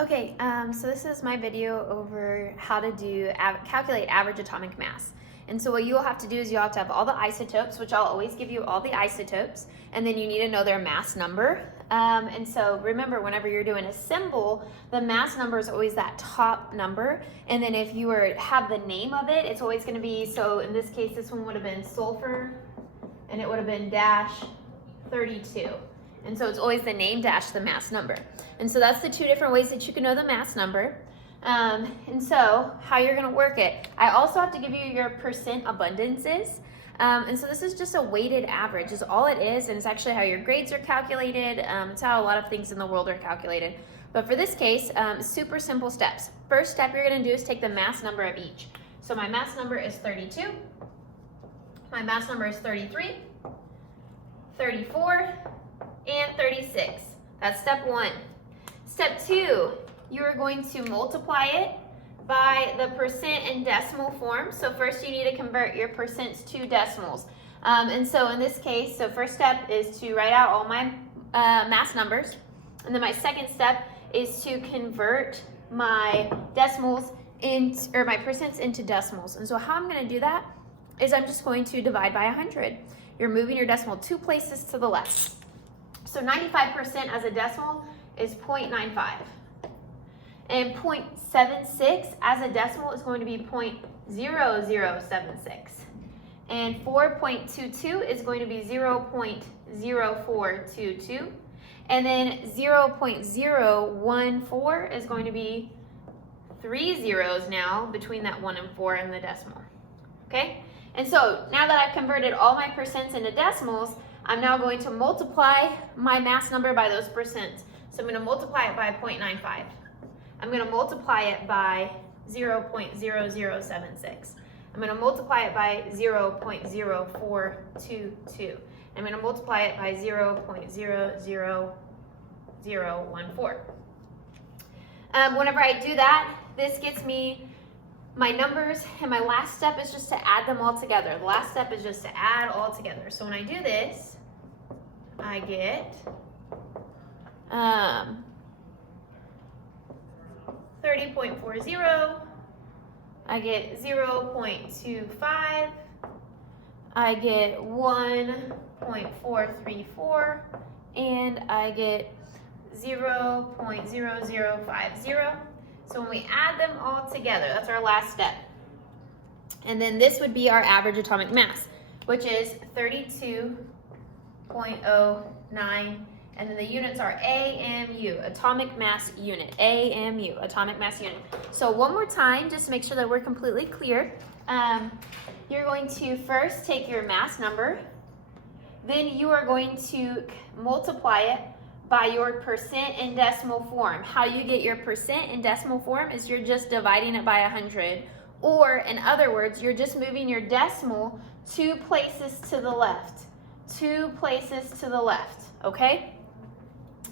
Okay, so this is my video over how to calculate average atomic mass. And so what you'll have to do is you'll have to have all the isotopes, which I'll always give you all the isotopes, and then you need to know their mass number. And so remember, whenever you're doing a symbol, the mass number is always that top number. And then if you have the name of it, it's always going to be, so in this case, this one would have been sulfur, and it would have been dash 32. And so it's always the name dash the mass number. And so that's the two different ways that you can know the mass number. And so how you're gonna work it. I also have to give you your percent abundances. And so this is just a weighted average is all it is. And it's actually how your grades are calculated. It's how a lot of things in the world are calculated. But for this case, super simple steps. First step you're gonna do is take the mass number of each. So my mass number is 32. My mass number is 33, 34, and 36. That's step one. Step two, you are going to multiply it by the percent in decimal form. So first you need to convert your percents to decimals. And so in this case, so first step is to write out all my mass numbers. And then my second step is to convert my decimals or my percents into decimals. And so how I'm gonna do that is I'm just going to divide by 100. You're moving your decimal 2 places to the left. So 95% as a decimal is 0.95. And 0.76 as a decimal is going to be 0.0076. And 4.22 is going to be 0.0422. And then 0.014 is going to be 3 zeros now between that 1 and 4 in the decimal. Okay? And so now that I've converted all my percents into decimals, I'm now going to multiply my mass number by those percents. So I'm going to multiply it by 0.95. I'm going to multiply it by 0.0076. I'm going to multiply it by 0.0422. I'm going to multiply it by 0.00014. Whenever I do that, this gets me my numbers, and my last step is just to add them all together. The last step is just to add all together. So when I do this, I get 30.40, I get 0.25, I get 1.434, and I get 0.0050. So when we add them all together, that's our last step. And then this would be our average atomic mass, which is 32.09. And then the units are AMU, atomic mass unit, AMU, atomic mass unit. So one more time, just to make sure that we're completely clear, you're going to first take your mass number, then you are going to multiply it by your percent in decimal form. How you get your percent in decimal form is you're just dividing it by 100. Or in other words, you're just moving your decimal 2 places to the left. 2 places to the left, okay?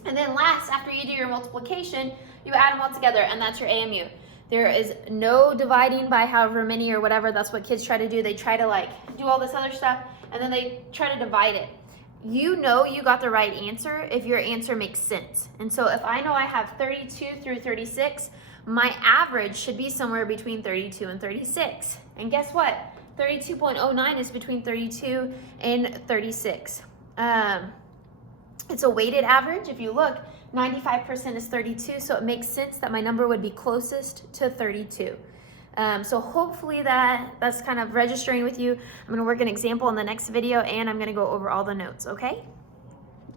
And then last, after you do your multiplication, you add them all together, and that's your AMU. There is no dividing by however many or whatever. That's what kids try to do. They try to like do all this other stuff, and then they try to divide it. You know you got the right answer if your answer makes sense. And so if I know I have 32 through 36, my average should be somewhere between 32 and 36. And guess what? 32.09 is between 32 and 36. It's a weighted average. If you look, 95% is 32, so it makes sense that my number would be closest to 32. So hopefully that's kind of registering with you. I'm going to work an example in the next video, and I'm going to go over all the notes, okay?